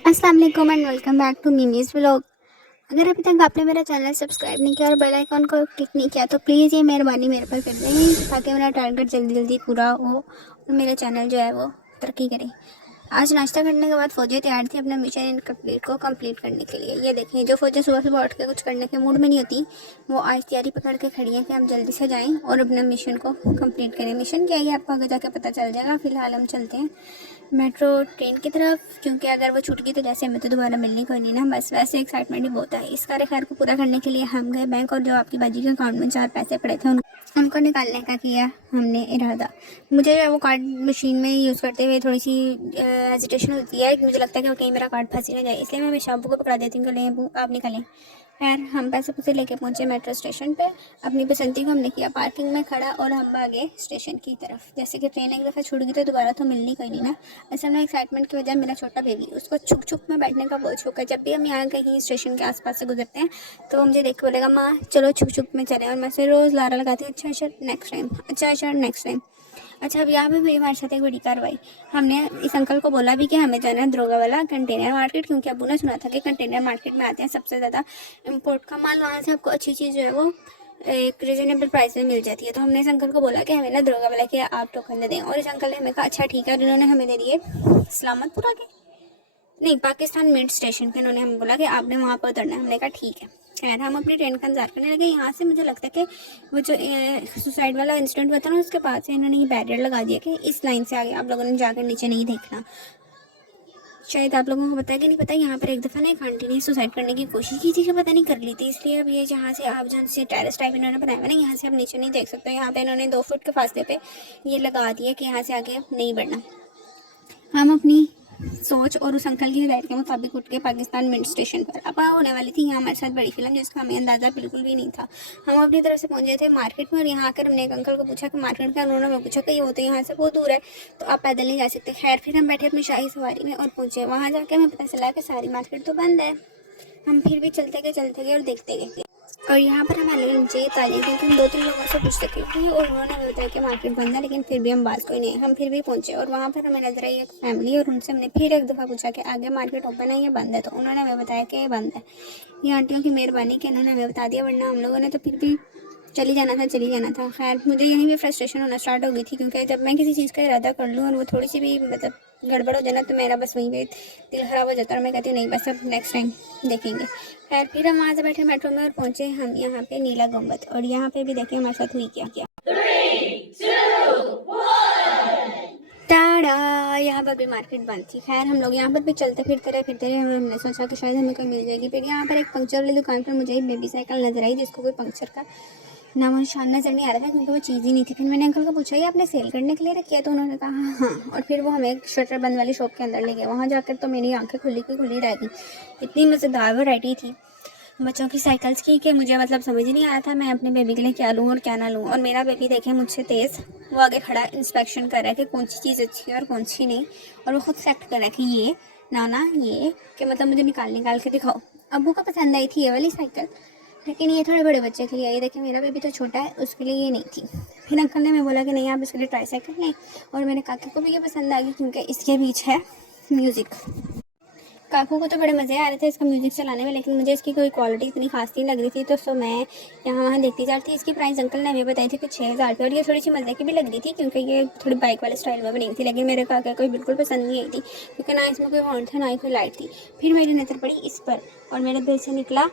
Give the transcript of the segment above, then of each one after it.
अस्सलाम वालेकुम and welcome back to Mimi's vlog. अगर अभी तक आपने मेरा चैनल सब्सक्राइब नहीं किया और बेल आइकॉन को क्लिक नहीं किया तो प्लीज़ ये मेहरबानी मेरे पर कर दें ताकि मेरा टारगेट जल्दी जल्दी पूरा हो और मेरा चैनल जो है वो तरक्की करे। आज नाश्ता करने के बाद फ़ौजें तैयार थी अपना मिशन इनकम्प्लीट को कंप्लीट करने के लिए। ये देखें, जो फ़ौजें सुबह सुबह उठ के कुछ करने के मूड में नहीं होती वो आज तैयारी पकड़ के खड़ी हैं कि हम जल्दी से जाएं और अपना मिशन को कंप्लीट करें। मिशन क्या है आपको आगे जाके पता चल जाएगा। फ़िलहाल हम चलते हैं मेट्रो ट्रेन की तरफ, क्योंकि अगर वो छूट गई तो जैसे हमें तो दोबारा मिलनी कोई नहीं ना, बस वैसे एक्साइटमेंट ही बहुत है। इस कार्य खैर को पूरा करने के लिए हम गए बैंक और जो आपकी बाजी के अकाउंट में 4 पैसे पड़े थे उनको निकालने का किया हमने इरादा। मुझे जो है वो कार्ड मशीन में यूज़ करते हुए थोड़ी सी हेजिटेशन होती है। मुझे लगता है कि कहीं मेरा कार्ड फंसी ना जाए, इसलिए मैं हमेशा अब्बू को पकड़ा देती हूँ कि लें अब्बू आप निकालें। खैर हम पैसे पुसे लेके पहुंचे मेट्रो स्टेशन पे। अपनी पसंदी को हमने किया पार्किंग में खड़ा और हम भागे स्टेशन की तरफ। जैसे कि ट्रेन एक दफ़ा छूट गई तो दोबारा तो मिलनी कोई नहीं ना। असल में एक्साइटमेंट की वजह मेरा छोटा बेबी, उसको छुक छुक में बैठने का बहुत शौक है। जब भी हम यहाँ कहीं स्टेशन के आसपास से गुजरते हैं तो वो मुझे देख के बोलेगा माँ चलो छुक छुक में चले, और मैं से रोज़ लारा लगाती हूँ अच्छा सर नेक्स्ट टाइम, अच्छा सर नेक्स्ट टाइम। अच्छा अब यहाँ पे भी हमारे साथ एक बड़ी कार्रवाई। हमने इस अंकल को बोला भी कि हमें जाना है दरोगा वाला कंटेनर मार्केट, क्योंकि अबू ने सुना था कि कंटेनर मार्केट में आते हैं सबसे ज़्यादा इम्पोर्ट का माल, वहाँ से आपको अच्छी चीज़ जो है वो एक रिजनेबल प्राइस में मिल जाती है। तो हमने इस अंकल को बोला कि हमें ना दरोगा वाला कि आप टोकन दे दें, और इस अंकल ने हमें कहा अच्छा ठीक है, और इन्होंने हमें दे दिए सलामतपुरा के नहीं पाकिस्तान मिड स्टेशन के। इन्होंने हमें बोला कि आपने वहाँ पर उतरना है। हमने कहा ठीक है। खैर हम अपनी ट्रेन का इंतजार करने लगे। यहाँ से मुझे लगता है कि वो जो सुसाइड वाला इंसिडेंट हुआ था ना उसके बाद से इन्होंने ये बैरियर लगा दिया कि इस लाइन से आगे आप लोगों ने जाकर नीचे नहीं देखना। शायद आप लोगों को पता है कि नहीं पता, यहाँ पर एक दफ़ा ना एक आंटी ने सुसाइड करने की कोशिश की थी कि पता नहीं कर ली थी, इसलिए अब ये जहाँ से आप जहाँ से टेरेस टाइप इन्होंने बनाया हुआ ना यहाँ से आप नीचे नहीं देख सकते। यहाँ पे इन्होंने 2 फुट के फासले पे ये लगा दिया कि यहाँ से आगे नहीं बढ़ना। हम अपनी सोच और उस अंकल की हिदायत के मुताबिक उठ के पाकिस्तान मिड स्टेशन पर। अब होने वाली थी यहाँ हमारे साथ बड़ी फिल्म जिसका हमें अंदाज़ा बिल्कुल भी नहीं था। हम अपनी तरफ से पहुंचे थे मार्केट में और यहाँ आकर हमने एक अंकल को पूछा कि मार्केट का, उन्होंने हमें पूछा कि ये होते यहाँ से बहुत दूर है तो आप पैदल नहीं जा सकते। खैर फिर हम बैठे अपनी शाही सवारी में और पहुँचे। वहाँ जाके हमें पता चला कि सारी मार्केट तो बंद है। हम फिर भी चलते गए और देखते गए। और यहाँ पर हमारे नीचे ताली, क्योंकि हम 2-3 लोगों से पूछ सके थे और उन्होंने हमें बताया कि मार्केट बंद है, लेकिन फिर भी हम बात कोई नहीं है। हम फिर भी पहुँचे और वहाँ पर हमें नजर आई एक फैमिली और उनसे हमने फिर एक दफ़ा पूछा कि आगे मार्केट ओपन है या बंद है, तो उन्होंने हमें बताया कि बंद है। ये आंटियों की मेहरबानी कि उन्होंने हमें बता दिया, वरना हम लोगों ने तो फिर भी चली जाना था। खैर मुझे यहीं भी फ्रस्ट्रेशन होना स्टार्ट हो गई थी, क्योंकि जब मैं किसी चीज़ का इरादा कर लूँ और वो थोड़ी सी भी मतलब गड़बड़ हो जाए ना तो मेरा बस वहीं पे दिल ख़राब हो जाता है और मैं कहती हूँ नहीं बस अब नेक्स्ट टाइम देखेंगे। खैर फिर हम वहाँ से बैठे मेट्रो में और पहुँचे हम यहाँ पे नीला गुंबद, और यहाँ पे भी देखिए हमारे साथ हुई क्या क्या। टाड़ा, यहाँ पर भी मार्केट बंद थी। खैर हम लोग यहाँ पर भी चलते फिरते रहे। हमने सोचा कि शायद हमें कोई मिल जाएगी। फिर यहाँ पर एक पंक्चर वाली दुकान पर मुझे एक बेबी साइकिल नजर आई जिसको कोई पंक्चर का नामो निशान नजर नहीं आ रहा था, क्योंकि वो चीज़ ही नहीं थी। फिर मैंने अंकल को पूछा ये आपने सेल करने के लिए रखी है, तो उन्होंने कहा हाँ। और फिर वो हमें एक शटर बंद वाली शॉप के अंदर ले गए। वहाँ जाकर तो मेरी आंखें खुली की खुली रह गई। इतनी मज़ेदार वैरायटी थी बच्चों की साइकिल्स की कि मुझे मतलब समझ ही नहीं आ रहा था मैं अपने बेबी के लिए क्या लूँ और क्या ना लूँ। और मेरा बेबी देखे मुझसे तेज़, वो आगे खड़ा इंस्पेक्शन कर रहा है कि कौन सी चीज़ अच्छी है और कौन सी नहीं, और वो खुद सेलेक्ट कर रहा है कि ये नाना ये कि मतलब मुझे निकाल के दिखाओ। अब्बू को पसंद आई थी ये वाली साइकिल, लेकिन ये थोड़े बड़े बच्चे के लिए आई। देखिए मेरा बेबी तो छोटा है, उसके लिए ये नहीं थी। फिर अंकल ने मैं बोला कि नहीं आप इसके लिए ट्राई साइकिल लें, और मेरे काके को भी ये पसंद आ गई क्योंकि इसके बीच है म्यूज़िक। काकू को तो बड़े मज़े आ रहे थे इसका म्यूज़िक चलाने में, लेकिन मुझे इसकी कोई क्वालिटी इतनी खास नहीं लग रही थी, तो सो मैं यहाँ वहाँ देखती जा रही थी। इसकी प्राइस अंकल ने हमें बताई थी कि 6,000 की, और ये थोड़ी सी मज़े की भी लग रही थी क्योंकि ये थोड़ी बाइक वाले स्टाइल में बनी थी, लेकिन मेरे काका को बिल्कुल पसंद नहीं आई थी क्योंकि ना इसमें कोई हॉर्न था ना ही कोई लाइट थी। फिर मेरी नज़र पड़ी इस पर और मेरे दिल से निकला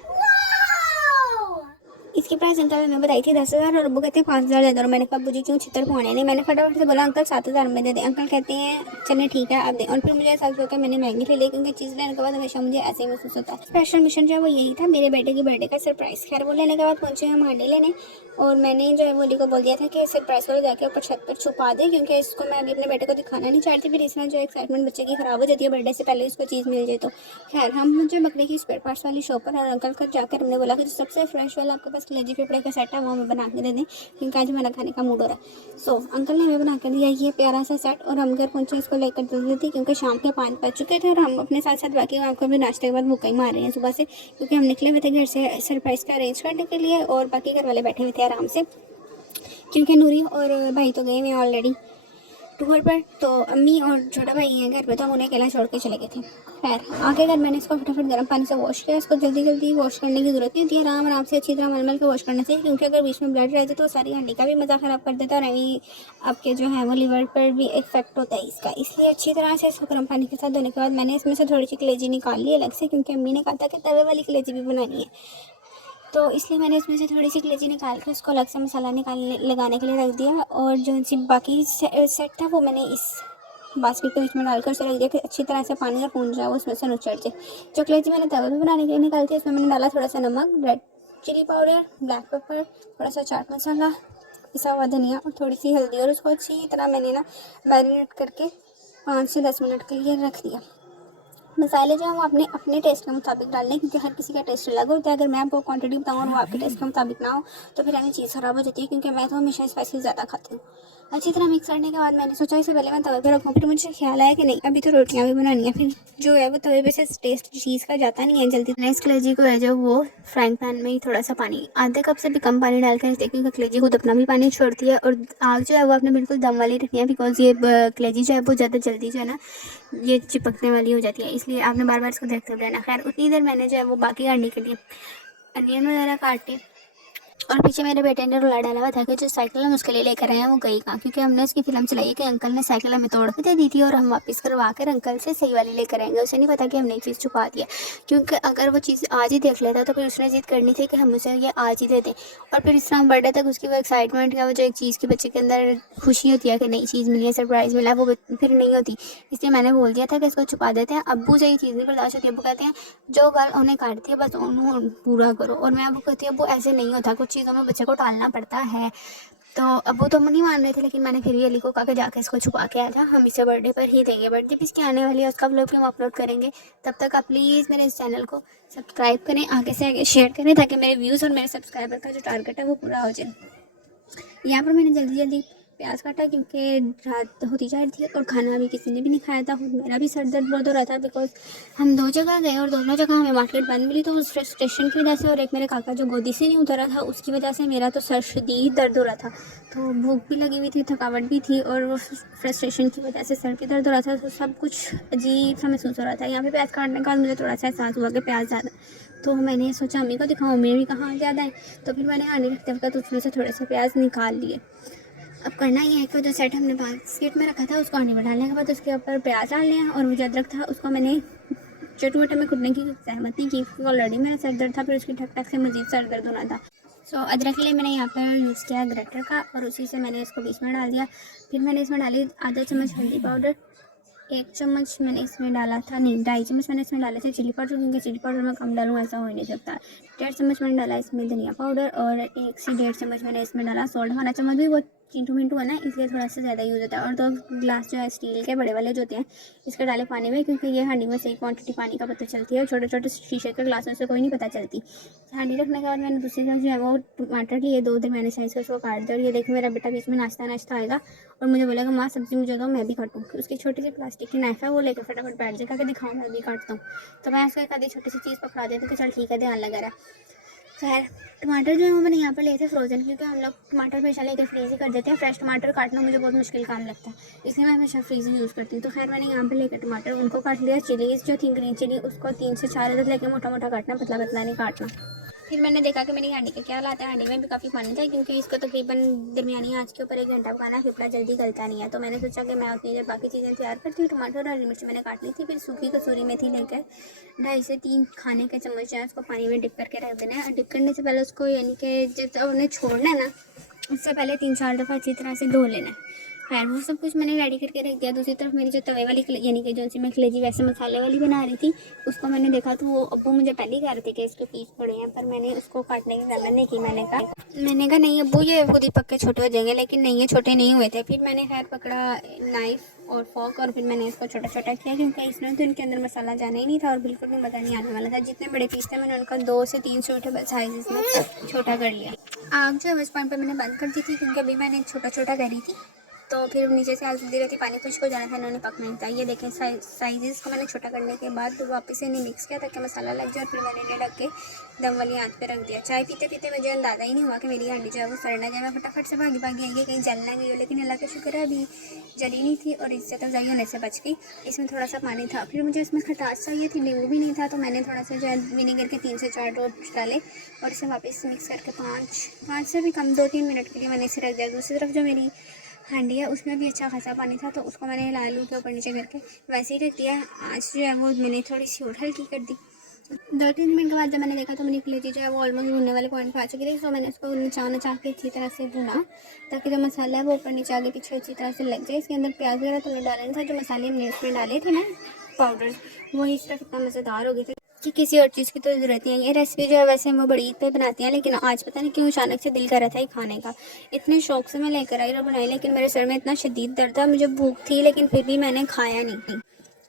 इसकी प्राइस अंकल ने बताई थी 10,000 और अब्बू कहते हैं 5,000 दे दो। और मैंने कहा अब्बू जी क्यों छितर पहुँचे नहीं। मैंने फटाफट से बोला अंकल 7,000 में दे दें। अंकल कहते हैं चलिए ठीक है आप दें। और फिर मुझे ऐसा होकर मैंने महंगी ले ली, क्योंकि चीज़ लेने के बाद हमेशा मुझे ऐसे ही महसूस होता है। स्पेशल मिशन जो है वो यही था, मेरे बेटे की बर्थडे का सरप्राइज़। खैर वो लेने के बाद पहुँचे हम हांडी लेने, और मैंने जो है मोली को बोल दिया था कि सरप्राइज़ वाले जाके ऊपर छत पर छुपा दे, क्योंकि इसको मैं अभी अपने बेटे को दिखाना नहीं चाहती। फिर इसमें जो एक्साइटमेंट बच्चे की ख़राब हो जाती है बर्थडे से पहले उसको चीज़ मिल जाए तो। खैर हम मुझे बकरे की स्पेयर पार्ट्स वाली शॉप पर और अंकल कर जाकर हमने बोला कि सबसे फ्रेश वाला आपके पास कलेजी कपड़े का सेट है वो हमें बना के दे दें, क्योंकि आज हमारा खाने का मूड हो रहा है। सो अंकल ने हमें बना कर दिया ये प्यारा सा सेट, और हम घर पहुँचे इसको लेकर जल्दी थी क्योंकि शाम के 5 बज चुके थे, और हम अपने साथ साथ बाकी आपको भी नाश्ते के बाद भूखा ही मार रहे हैं सुबह से, क्योंकि हम निकले हुए थे घर से सरप्राइज़ का अरेंज करने के लिए, और बाकी घर वाले बैठे हुए थे आराम से, क्योंकि नूरी और भाई तो गए हुए हैं ऑलरेडी। टूर पर, तो अम्मी और छोटा भाई हैं घर पे, तो हम उन्हें अकेला छोड़ के चले गए थे। खैर आगे अगर मैंने इसको फटाफट गर्म पानी से वॉश किया। इसको जल्दी जल्दी वॉश करने की ज़रूरत नहीं होती है, आराम आराम से अच्छी तरह मलमल के वॉश करना चाहिए, क्योंकि अगर बीच में ब्लड रह जाए तो सारी हड्डी का भी मज़ा ख़राब कर देता है और अभी आपके जो है वो लिवर पर भी इफेक्ट होता है इसका। इसलिए अच्छी तरह से इसको गर्म पानी के साथ धोने के बाद मैंने इसमें से थोड़ी सी कलेजी निकाल ली अलग से, क्योंकि अम्मी ने कहा था कि तवे वाली कलेजी भी बनानी है, तो इसलिए मैंने इसमें से थोड़ी सी कलेजी निकाल के उसको अलग से मसाला निकालने लगाने के लिए रख दिया। और जो सी बाकी सेट था वो मैंने इस बास्केट के बीच में डालकर उसे रख दिया कि अच्छी तरह से पानी का पूंज जाए वो उसमें से नुचड़ जाए। जो कलेजी मैंने तवे पे बनाने के लिए निकाली थी उसमें मैंने डाला थोड़ा सा नमक, red chilli powder, black pepper, थोड़ा सा चाट मसाला, पिसा हुआ धनिया और थोड़ी सी हल्दी, और उसको अच्छी तरह मैंने ना मैरिनेट करके 5 से 10 मिनट के लिए रख दिया। मसाले जो हैं वो अपने अपने टेस्ट के मुताबिक डालने, क्योंकि हर किसी का टेस्ट अलग होता है। अगर मैं आपको क्वांटिटी बताऊँ और वो आपके टेस्ट के मुताबिक ना हो तो फिर हमें चीज़ ख़राब हो जाती है, क्योंकि मैं तो हमेशा स्पाइसी ज़्यादा खाती हूँ। अच्छी तरह मिक्स करने के बाद मैंने सोचा इसे पहले मैं तवे पर रखूँ, फिर मुझे ख्याल आया कि नहीं अभी तो रोटियाँ भी बनानी है, फिर जो है वो तवे पे से टेस्ट चीज़ का जाता नहीं है जल्दी। नेक्स्ट कलेजी को है जो वो फ्राइंग पैन में ही थोड़ा सा पानी, आधे कप से भी कम पानी डाल कर रखते, क्योंकि कलेजी खुद अपना भी पानी छोड़ती है। और आग जो है वो आपने बिल्कुल दम वाली रखनी है, बिकॉज ये कलेजी जो है वो ज़्यादा जल्दी जो है ना ये चिपकने वाली हो जाती है, इसलिए आपने बार बार इसको देखते हुए रहना। खैर उतनी देर मैंने जो है वो बाकी अंडे के लिए अनियन वगैरह काटे, और पीछे मेरे बेटे ने रुला डाला हुआ था कि जो साइकिल हम उसके लिए लेकर आए हैं वो गई कहाँ, क्योंकि हमने उसकी फिल्म चलाई कि अंकल ने साइकिल हमें तोड़ के दे दी थी और हम वापस करवा कर अंकल से सही वाली लेकर आएंगे। उसे नहीं पता कि हमने एक चीज़ छुपा दिया, क्योंकि अगर वो चीज़ आज ही देख लेता तो फिर उसने जिद करनी थी कि हम उसे ये आज ही दे दें, और फिर इस तरह बर्थडे तक उसकी वो एक्साइटमेंट या वो जो एक चीज़ की बच्चे के अंदर खुशी होती है कि नई चीज़ मिली है, सरप्राइज़ मिला है, वो फिर नहीं होती। इसलिए मैंने बोल दिया था कि इसको छुपा देते हैं। अब्बू से ये चीज़ नहीं बर्दाश्त होती, अब्बू कहते हैं जो गल उन्हें काटती है बस उन्हें पूरा करो, और मैं अब्बू कहती हूँ अब्बू ऐसे नहीं होता, कुछ चीज़ों में बच्चे को टालना पड़ता है। तो अब्बू तो नहीं मान रहे थे, लेकिन मैंने फिर भी अली को कहा कि जाके इसको छुपा के आ जा, हम इसे बर्थडे पर ही देंगे, बट जब इसकी आने वाली है उसका व्लॉग भी हम अपलोड करेंगे। तब तक आप प्लीज़ मेरे इस चैनल को सब्सक्राइब करें, आगे से आगे शेयर करें, ताकि मेरे व्यूज़ और मेरे सब्सक्राइबर का जो टारगेट है वो पूरा हो जाए। यहाँ पर मैंने जल्दी जल्दी प्याज काटा, क्योंकि रात होती जा रही थी और खाना भी किसी ने भी नहीं खाया था। मेरा भी सर दर्द बहुत हो रहा था, बिकॉज हम 2 जगह गए और दोनों जगह हमें मार्केट बंद मिली, तो उस फ्रस्ट्रेशन की वजह से और एक मेरे काका जो गोदी से नहीं उतरा था उसकी वजह से मेरा तो सर शदीद दर्द हो रहा था। तो भूख भी लगी हुई थी, थकावट भी थी, और वो फ्रस्ट्रेशन की वजह से सर भी दर्द हो रहा था, तो सब कुछ अजीब सा महसूस हो रहा था। यहाँ पे प्याज काटने के बाद मुझे थोड़ा सा एहसास हुआ कि प्याज ज़्यादा, तो मैंने सोचा अम्मी को दिखाऊँ, अम्मी भी कहाँ ज़्यादा है, तो फिर मैंने हांडी रखते वक्त उसमें से थोड़े से प्याज निकाल लिए। अब करना ये है कि जो सेट हमने बास्केट में रखा था उसको हांडी में डालने के बाद उसके ऊपर प्याज डालने हैं, और वो जो अदरक था उसको मैंने चटू में कुटने की सहमत नहीं की, क्योंकि ऑलरेडी मेरा सर दर्द था, फिर उसकी ठक ठक से मजीद सर दर्द होना था। सो अदरक के लिए मैंने यहाँ पर यूज़ किया ग्रेटर का, और उसी से मैंने इसको बीच में डाल दिया। फिर मैंने इसमें डाली आधा चम्मच हल्दी पाउडर, 1 चम्मच मैंने इसमें डाला था, नहीं 2.5 चम्मच मैंने इसमें डाले थे चिली पाउडर, क्योंकि चिली पाउडर मैं कम डालूँ ऐसा हो ही नहीं सकता। 1.5 चम्मच मैंने डाला इसमें धनिया पाउडर, और 1 से 1.5 चम्मच मैंने इसमें डाला सॉल्ट। हमारा चम्मच भी वो चिंटू मिंटू है ना, इसलिए थोड़ा सा ज़्यादा यूज़ होता है। और 2 ग्लास जो है स्टील के बड़े वाले जो होते हैं इसके डाले पानी में, क्योंकि ये हांडी में सही क्वांटिटी पानी का पता चलती है, छोटे छोटे शीशे के ग्लासों से कोई नहीं पता चलती। हांडी रखने के बाद मैंने दूसरी तरफ जो है वो टमाटर लिए 2 दरमियाने साइज़ के, उसको काट दिया। और ये देखिए मेरा बेटा बीच में नाश्ता आएगा और मुझे बोलेगा माँ सब्ज़ी मुझे दो, मैं भी काटूँ। उसकी छोटी सी प्लास्टिक की नाइफ है, वो लेकर फटाफट बैठ जाएगा कि दिखाओ मैं भी काटता हूँ। तो मैं उसको एक आधी छोटी सी चीज़ पकड़ा देती हूँ कि चल ठीक है ध्यान लगा रहा। खैर टमाटर जो है वो मैंने यहाँ पर लिए थे फ्रोज़न, क्योंकि हम लोग टमाटर हमेशा लेकर फ्रीज़ ही कर देते हैं। फ्रेश टमाटर काटना मुझे बहुत मुश्किल काम लगता है, इसलिए मैं हमेशा फ्रीज़ ही यूज़ करती हूँ। तो खैर मैंने यहाँ पर लेकर टमाटर उनको काट लिया। चिलीज़ जो थी ग्रीन चिली उसको 3 से 4 अदद लेकर मोटा मोटा काटना, पतला पतला नहीं काटना। फिर मैंने देखा कि मेरी हांडी का क्या हालात है, हांडी में भी काफ़ी पानी था, क्योंकि इसको तकरीबन दरमियानी आंच के ऊपर 1 घंटा पकाना है, फिर जल्दी गलता नहीं है। तो मैंने सोचा कि मैं उतनी देर बाकी चीज़ें तैयार करती हूँ। टमाटर और हरी मिर्च मैंने काट ली थी, फिर सूखी कसूरी मेथी लेकर 2.5 से 3 खाने के चम्मच जो है उसको पानी में डिप करके रख देना है। डिप करने से पहले उसको यानी कि जब उन्हें छोड़ना है ना उससे पहले 3-4 दफ़ा अच्छी तरह से धो लेना है। खैर वो सब कुछ मैंने रेडी करके रख दिया। दूसरी तरफ मेरी जो तवे वाली यानी कि जो सी मैं कलेजी वैसे मसाले वाली बना रही थी उसको मैंने देखा, तो वो अब्बू मुझे पहले ही कह रहे थे कि इसके पीस पड़े हैं, पर मैंने उसको काटने की ज़रूरत नहीं की। मैंने कहा नहीं अब्बू ये खुद ही पक्के छोटे हो जाएंगे, लेकिन नहीं ये छोटे नहीं हुए थे। फिर मैंने खैर पकड़ा नाइफ़ और फॉक और फिर मैंने इसको छोटा छोटा किया, क्योंकि इसमें तो इनके अंदर मसाला जाना ही नहीं था और बिल्कुल भी मज़ा नहीं आने वाला था। जितने बड़े पीस थे मैंने उनका 2 से 3 सूटेबल साइज़ में छोटा कर लिया। आग जो है उस पॉइंट पर मैंने बंद कर दी थी, क्योंकि अभी मैंने छोटा छोटा करी थी। तो फिर नीचे से आग जल्दी रहती, पानी खुश्क हो जाना था, इन्होंने पकना नहीं था। ये देखें साइज़ को मैंने छोटा करने के बाद तो वापस से इन्हें मिक्स किया ताकि मसाला लग जाए, और फिर मैंने इन्हें ढक के दम वाली आंच पे रख दिया। चाय पीते पीते मुझे अंदाज़ा ही नहीं हुआ कि मेरी हांडी जो है वो सड़ना जाए। मैं फटाफट से भागी भागी आई कहीं जल ना गई हो, लेकिन अल्लाह का शुक्र है अभी जली नहीं थी और इज्जत अफजाई होने से बच गई। इसमें थोड़ा सा पानी था, फिर मुझे इसमें खटास चाहिए थी, नींबू भी नहीं था, तो मैंने थोड़ा सा जो है विनेगर के 3 से 4 ड्रॉप्स डाले और इसे वापस मिक्स करके 5 से भी कम 2-3 मिनट के लिए मैंने इसे रख दिया। दूसरी तरफ जो मेरी हांडी है उसमें भी अच्छा खासा पानी था, तो उसको मैंने आलू के ऊपर नीचे करके वैसे ही रख दिया। आँच जो है वो मैंने थोड़ी सी और हल्की कर दी। 2-3 मिनट के बाद जब मैंने देखा तो मेरी कलेजी जो है वो ऑलमोस्ट भुनने वाले पॉइंट पर आ चुकी थी। तो मैंने उसको नचा के अच्छी तरह से भुना ताकि जो मसाला है वो ऊपर नीचे आगे पीछे अच्छी तरह से लग जाए। इसके अंदर प्याज वगैरह तो नहीं डालना था, जो मसाले हमने इसमें डाले थे ना पाउडर, वही इस तरह इतना मज़ेदार हो गए थे कि किसी और चीज़ की तो ज़रूरत नहीं है। ये रेसिपी जो है वैसे हम वो बड़ी ईद पे बनाती हैं, लेकिन आज पता नहीं क्यों अचानक से दिल कर रहा था ये खाने का। इतने शौक से मैं लेकर आई और बनाई, लेकिन मेरे सर में इतना शदीद दर्द था, मुझे भूख थी लेकिन फिर भी मैंने खाया नहीं।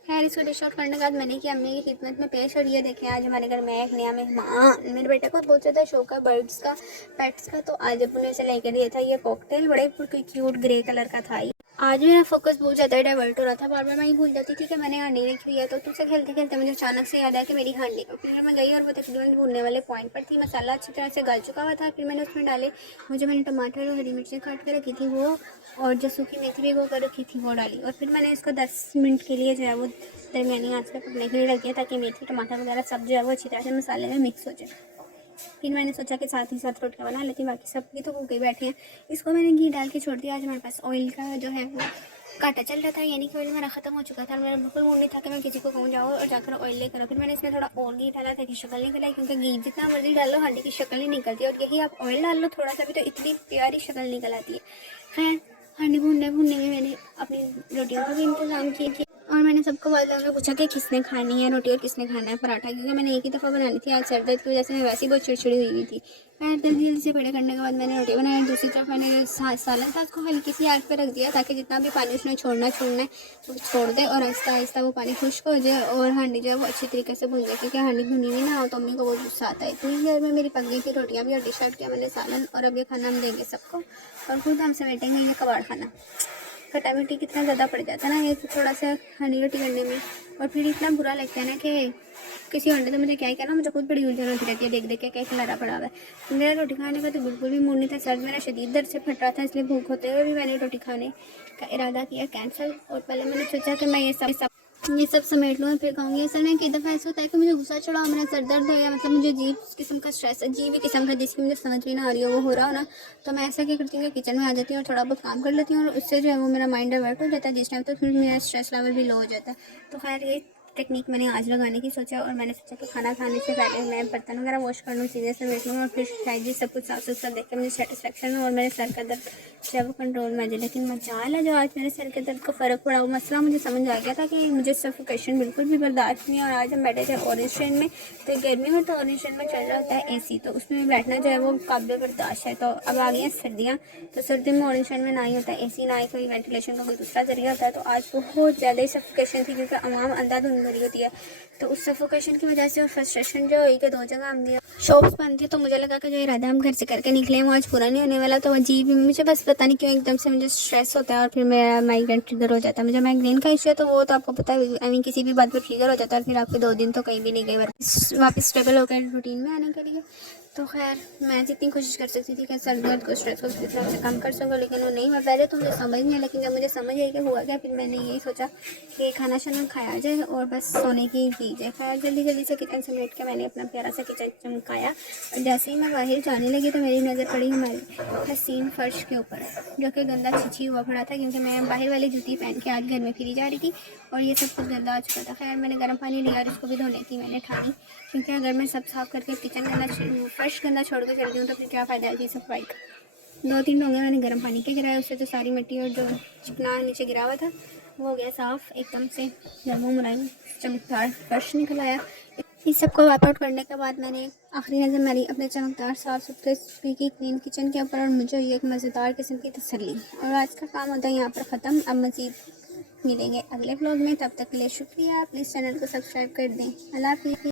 खैर इसको डिश आउट करने के बाद मैंने कि अम्मी की खिदमत में पेश, और ये देखें आज हमारे घर में एक नया मेहमान। मेरे बेटे को बहुत ज़्यादा शौक है बर्ड्स का, पेट्स का, तो आज अपने से लेकर दिया था ये कॉकटेल, बड़े क्यूट ग्रे कलर का था। आज मेरा फोकस बहुत ज़्यादा डाइवर्ट हो रहा था, बार बार मैं ये भूल जाती थी कि मैंने हांडी रखी हुई है। तो तुझसे खेलते खेलते मुझे अचानक से याद आया कि मेरी हांडी को, फिर मैं गई और वो तकरीबन भूनने वाले पॉइंट पर थी। मसाला अच्छी तरह से गल चुका हुआ था। फिर मैंने उसमें डाले मैंने टमाटर और हरी मिर्चें काट के रखी थी वो, और जो सूखी मेथी भी वो कर रखी थी वो डाली, और फिर मैंने इसको 10 मिनट के लिए जो है वो दरमियानी आंच पे पकने के लिए रख दिया ताकि मेथी टमाटर वगैरह सब जो है वो अच्छी तरह से मसाले में मिक्स हो जाए। फिर मैंने सोचा कि साथ ही साथ रोटियां बना लेती, बाकी सब की तो हो गई बैठी हैं। इसको मैंने घी डाल के छोड़ दिया। आज हमारे पास ऑयल का जो है वो कांटा चल रहा था, यानी कि ऑयल मेरा ख़त्म हो चुका था। मेरा बिल्कुल मूड नहीं था कि मैं किसी को कहूँ जाओ और जाकर ऑयल लेकर आओ। फिर मैंने इसमें थोड़ा और घी डाला ताकि शक्ल निकल आए, क्योंकि घी जितना मर्जी डाल लो हांडी की शक्ल नहीं निकलती, और यही आप ऑयल डाल लो थोड़ा सा भी तो इतनी प्यारी शक्ल निकल आती है। खैर हांडी भूनने में मैंने अपनी रोटियों का भी इंतज़ाम किया, और मैंने सबको वालों में पूछा कि किसने खानी है रोटी और किसने खाना है पराठा, क्योंकि मैंने एक ही दफ़ा बनानी थी। आज सर दर्द की वजह से मैं वैसे ही बहुत चिड़चिड़ी हुई थी। फिर जल्दी जल्दी से पेड़े करने के बाद मैंने रोटी बनाई। दूसरी तरफ मैंने जो सालन था उसको हल्की सी आग पे रख दिया ताकि जितना भी पानी उसने छोड़ना है वो छोड़ दे, और आहिस्ता आहिस्ता वो पानी खुश्क हो जाए और हांडी जो है वो अच्छी तरीके से भून जाए, क्योंकि हांडी भुनी हुई ना हो तो अम्मी को बहुत गुस्सा आता है। इतनी देर में मेरी पक गई थी रोटियाँ भी, और डिश आउट किया मैंने सालन, और अब ये खाना हम देंगे सबको, और खुद हम समेटेंगे ये कबाड़ खाना। खट्टा मीठी कितना ज़्यादा पड़ जाता है ना ये तो थोड़ा सा हांडी रोटी करने में, और फिर इतना बुरा लगता है ना कि किसी और ने तो मुझे क्या ही कहना, मुझे खुद बड़ी उलझन होती रहती है देख देख के क्या खिलारा पड़ा हुआ है। मेरा रोटी खाने का तो बिल्कुल भी मूड नहीं था, सर मेरा शदीद दर्द से फट रहा था, इसलिए भूख होते हुए भी मैंने रोटी खाने का इरादा किया कैंसिल। और पहले मैंने सोचा कि मैं ये सब समेट लूँ फिर खाऊंगी। असल में कई दफ़ा ऐसा होता है कि मुझे गुस्सा चढ़ा, मेरा सर दर्द है, या मतलब मुझे अजीब किस्म का स्ट्रेस, अजीब ही किस्म का जिसकी मुझे समझ भी ना आ रही हो वो हो रहा हो ना, तो मैं ऐसा क्या करती हूँ कि किचन में आ जाती हूँ और थोड़ा बहुत काम कर लेती हूँ, और उससे जो है वो मेरा माइंड डाइवर्ट हो जाता है जिस टाइम, तो फिर मेरा स्ट्रेस लेवल भी लो हो जाता है। तो खैर ये टेक्निक मैंने आज लगाने की सोचा, और मैंने सोचा कि खाना खाने से पहले मैं बर्तन वगैरह वॉश कर लूँ, चीज़ें समेट लूँ, और फिर शायद ये सब कुछ साफ सुथरा देख के मुझे सेटिस्फेक्शन हो और मेरे सर का दर्द जो है वो कंट्रोल में आ जाए। लेकिन मजाल है जो आज मेरे सर के दर्द को फ़र्क पड़ा, वो मसला मुझे समझ आ गया था कि मुझे सफोकेशन बिल्कुल भी बर्दाश्त नहीं है। और आज हम बैठे थे ऑरेंज ट्रेन में, तो गर्मी में तो ऑरेंज ट्रेन में चल रहा होता है AC, तो उसमें बैठना जो है वो काबिल बर्दाश्त है। तो अब आ गई हैं सर्दियाँ, तो सर्दी में ऑरेंज ट्रेन में ना ही होता है AC, ना ही कोई वेंटिलेशन का कोई दूसरा जरिया होता है। तो आज बहुत ज़्यादा ही सफोकेशन थी, क्योंकि आवाम अंधाधुंध भरी होती है, तो उस सफोकेशन की वजह से और फ्रस्ट्रेशन जो हुई कि 2 जगह हमने शॉप्स बंद थी, तो मुझे लगा कि जो इरादा हम घर से करके निकले वो आज पूरा नहीं होने वाला। तो अजीब मुझे बस पता नहीं क्यों एकदम से मुझे स्ट्रेस होता है, और फिर मेरा माइग्रेन ट्रिगर हो जाता है। मुझे माइग्रेन का इशू है, तो वो तो आपको पता है, आई मीन किसी भी बात पर ट्रिगर हो जाता है, और फिर आपके 2 दिन तो कहीं भी नहीं गए वापस स्टेबल होकर रूटीन में आने के लिए। तो खैर मैं जितनी कोशिश कर सकती थी कि सर दर्द को स्ट्रेस को किस तरह से कम कर सकूँ, लेकिन वो नहीं हुआ। पहले तो मुझे समझ नहीं, लेकिन जब मुझे समझ आई कि हुआ क्या, फिर मैंने यही सोचा कि खाना शाना खाया जाए और बस सोने की दी जाए। खैर जल्दी जल्दी से किचन समेट के मैंने अपना प्यारा सा किचन चमकाया, और जैसे ही मैं बाहर जाने लगी तो मेरी नज़र पड़ी हमारे हसीन फर्श के ऊपर, जो कि गंदा छिछी हुआ पड़ा था, क्योंकि मैं बाहर वाली जूती पहन के आज घर में फिरी जा रही थी और ये सब कुछ गंदा आ चुका था। खैर मैंने गर्म पानी लिया और इसको भी धोने की मैंने ठानी, क्योंकि अगर मैं सब साफ करके किचन गंदा फर्श गंदा छोड़ कर चलती हूँ तो फिर क्या फ़ायदा है जी सफाई का। 2-3 डोंगे मैंने गर्म पानी के गिराए, उससे तो सारी मिट्टी और जो चिकना नीचे गिरा हुआ था वो हो गया साफ़ एकदम से, नरम मुलायम चमकदार फर्श निकल आया। इस सब को वाइप आउट करने के बाद मैंने आखिरी नज़र मारी अपने चमकदार साफ़ सुथरे स्पीकी क्लीन किचन के ऊपर, और मुझे एक मज़ेदार किस्म की तसल्ली। और आज का काम होता है यहाँ पर ख़त्म। अब मज़ीद मिलेंगे अगले व्लॉग में, तब तक के लिए शुक्रिया। प्लीज़ चैनल को सब्सक्राइब कर दें। अल्लाह हाफ़िज़।